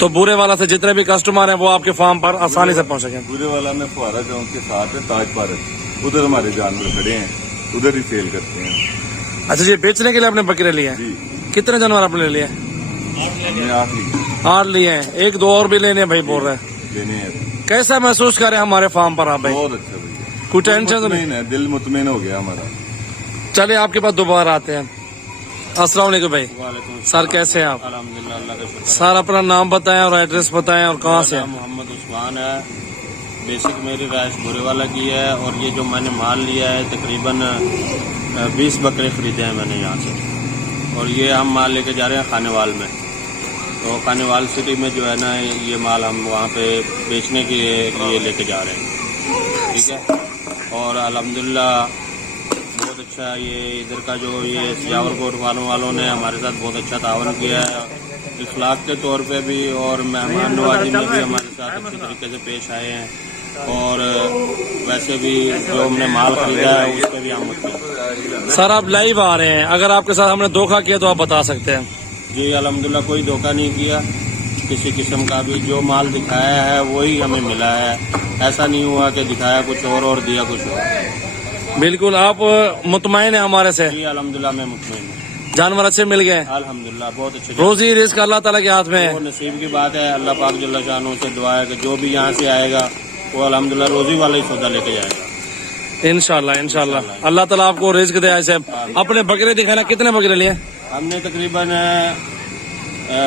तो बुरे वाला से जितने भी कस्टमर हैं वो आपके फार्म पर आसानी से पहुंच सकें। बुरे वाला में फुहारा चौक के साथ है ताज पार्क, उधर हमारे जानवर खड़े हैं, उधर ही सेल करते हैं। अच्छा, ये बेचने के लिए आपने बकरे लिए हैं? जी, कितने जानवर आपने लिए? हमने 8 लिए। 8 लिए हैं, 1-2 और भी लेने भाई बोल रहे हैं। लेने हैं। कैसा महसूस करें हमारे फार्म पर आप भाई? बहुत अच्छा भैया, कोई टेंशन तो नहीं? मुतमईन है, दिल मुतमईन हो गया हमारा। चलिए आपके पास दोबारा आते हैं। अस्सलाम वालेकुम भाई। सर कैसे हैं आप? अल्हम्दुलिल्लाह, अल्लाह का शुक्र। सर अपना नाम बताएं और एड्रेस बताएं और कहाँ से मेरा हैं? नाम मोहम्मद उस्मान है। बेसिक मेरी राइश बुरेवाला की है और ये जो मैंने माल लिया है तकरीबन 20 बकरे खरीदे हैं मैंने यहाँ से, और ये हम माल लेके जा रहे हैं खानेवाल में। तो खानेवाल सिटी में जो है ना, ये माल हम वहाँ पे बेचने के लिए लेके जा रहे हैं, ठीक है। और अल्हम्दुलिल्लाह बहुत अच्छा, ये इधर का जो ये सियावरकोट वालों ने हमारे साथ बहुत अच्छा तावन किया है, इखलाक के तौर पे भी और मेहमान नवाजी में भी हमारे साथ अच्छी तरीके से पेश आए हैं। और वैसे भी जो हमने माल खरीदा है उस पर भी हम मुतमईन। सर आप लाइव आ रहे हैं, अगर आपके साथ हमने धोखा किया तो आप बता सकते हैं। जी अल्हम्दुलिल्लाह, कोई धोखा नहीं किया किसी किस्म का भी। जो माल दिखाया है वही हमें मिला है, ऐसा नहीं हुआ कि दिखाया कुछ और दिया कुछ और। बिल्कुल आप मुतमईन है हमारे से? जी अल्हम्दुलिल्लाह, मैं मुतमईन हूँ। जानवर अच्छे मिल गए? अल्हम्दुलिल्लाह बहुत अच्छे। रोजी रिस्क अल्लाह ताला के हाथ में है। वो नसीब की बात है, अल्लाह पाक जल्ला शानहू से दुआ है कि जो भी यहाँ से आएगा वो अल्हम्दुलिल्लाह रोजी वाला ही सौदा लेके जाएगा। इंशाल्लाह इंशाल्लाह अल्लाह ताला आपको रिस्क दे। ऐसे अपने बकरे दिखाना, कितने बकरे लिए? हमने तकरीबन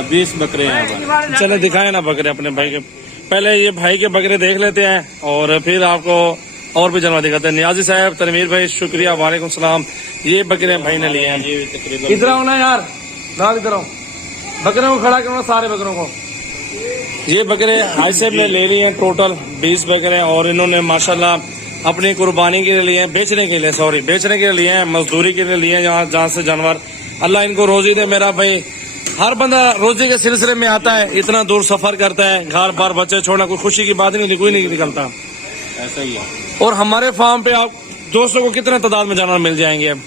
20 बकरे हैं हमारे। चले दिखाए ना बकरे अपने भाई के। पहले ये भाई के बकरे देख लेते हैं और फिर आपको और भी जानवर दिखाते हैं। नियाजी साहब, तनवीर भाई, शुक्रिया, वालेकुम सलाम। ये बकरे भाई ने लिए हैं। जी तकरीबन इधर आओ ना यार, दाल इधर आओ, बकरे को खड़ा करो, सारे बकरों को। ये बकरे हाइसेब में ले लिए हैं, टोटल 20 बकरे, और इन्होंने माशाल्लाह अपनी कुर्बानी के लिए लिए हैं, बेचने के लिए, सॉरी बेचने के लिए लिए हैं, मजदूरी के लिए लिए हैं, जहाँ से जानवर। अल्लाह इनको रोजी दे। मेरा भाई, हर बंदा रोजी के सिलसिले में आता है, इतना दूर सफर करता है, घर बार बच्चे छोड़ना कोई खुशी की बात नहीं, कोई नहीं निकलता। ऐसा ही है। और हमारे फार्म पे आप दोस्तों को कितने तादाद में जानवर मिल जाएंगे? अब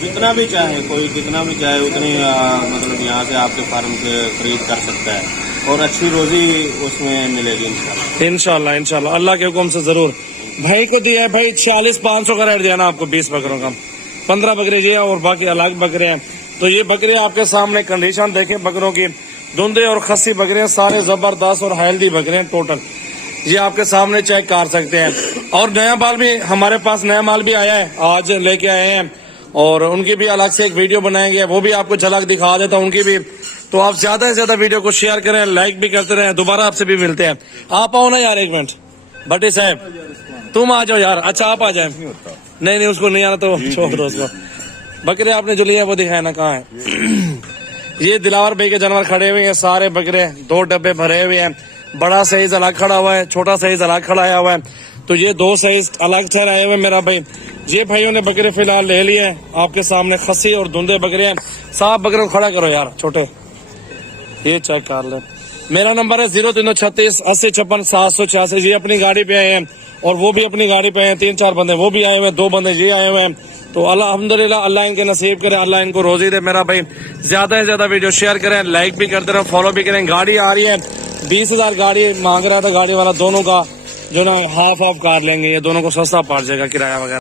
जितना भी चाहे, कोई जितना भी चाहे उतनी मतलब यहाँ से आपके फार्म से खरीद कर सकता है और अच्छी रोजी उसमें मिलेगी इंशाल्लाह। इंशाल्लाह इंशाल्लाह अल्लाह के हुक्म से जरूर। भाई को दिया है भाई 46,500 का रेट दिया ना आपको 20 बकरों का। 15 बकरे ये और बाकी अलग बकरे हैं। तो ये बकरे आपके सामने कंडीशन देखें बकरों की, धुंधे और खस्सी बकरे, सारे जबरदस्त और हेल्दी बकरे हैं टोटल। ये आपके सामने चेक कर सकते हैं। और नया माल भी हमारे पास, नया माल भी आया है, आज लेके आए हैं, और उनकी भी अलग से एक वीडियो बनाएंगे, वो भी आपको झलक दिखा देता हूँ उनकी भी। तो आप ज्यादा से ज्यादा वीडियो को शेयर करें, लाइक भी करते रहें। दोबारा आपसे भी मिलते हैं। आप आओ ना यार, एक मिनट भट्टी साहब, तुम आ जाओ यार। अच्छा आप आ जाए। नहीं उसको नहीं आना तो छोड़ दो उसको। बकरे आपने जो लिया वो दिखाया ना, कहाँ है? ये दिलावर भाई के जानवर खड़े हुए हैं, सारे बकरे 2 डब्बे भरे हुए हैं। बड़ा साइज अलग खड़ा हुआ है, छोटा साइज अलग खड़ा आया हुआ है। तो ये 2 साइज अलग ठहर आए हुए मेरा भाई। ये भाइयों ने बकरे फिलहाल ले लिए हैं आपके सामने, खस्सी और धुंधे बकरे हैं। साफ बकरे को खड़ा करो यार, छोटे ये चेक कर ले। मेरा नंबर है 0336 80 56 786। ये अपनी गाड़ी पे आए हैं और वो भी अपनी गाड़ी पे आए हैं, 3-4 बंदे वो भी आए हुए हैं, 2 बंदे ये आए हुए हैं। तो अल्हम्दुलिल्लाह अल्लाह इनके नसीब करे, अल्लाह इनको रोजी दे। मेरा भाई ज्यादा से ज्यादा वीडियो शेयर करें, लाइक भी करते रहे, फॉलो भी करें। गाड़ी आ रही है, 20,000 गाड़ी मांग रहा था गाड़ी वाला, दोनों का जो ना हाफ कर लेंगे, ये दोनों को सस्ता पड़ जाएगा किराया वगैरह।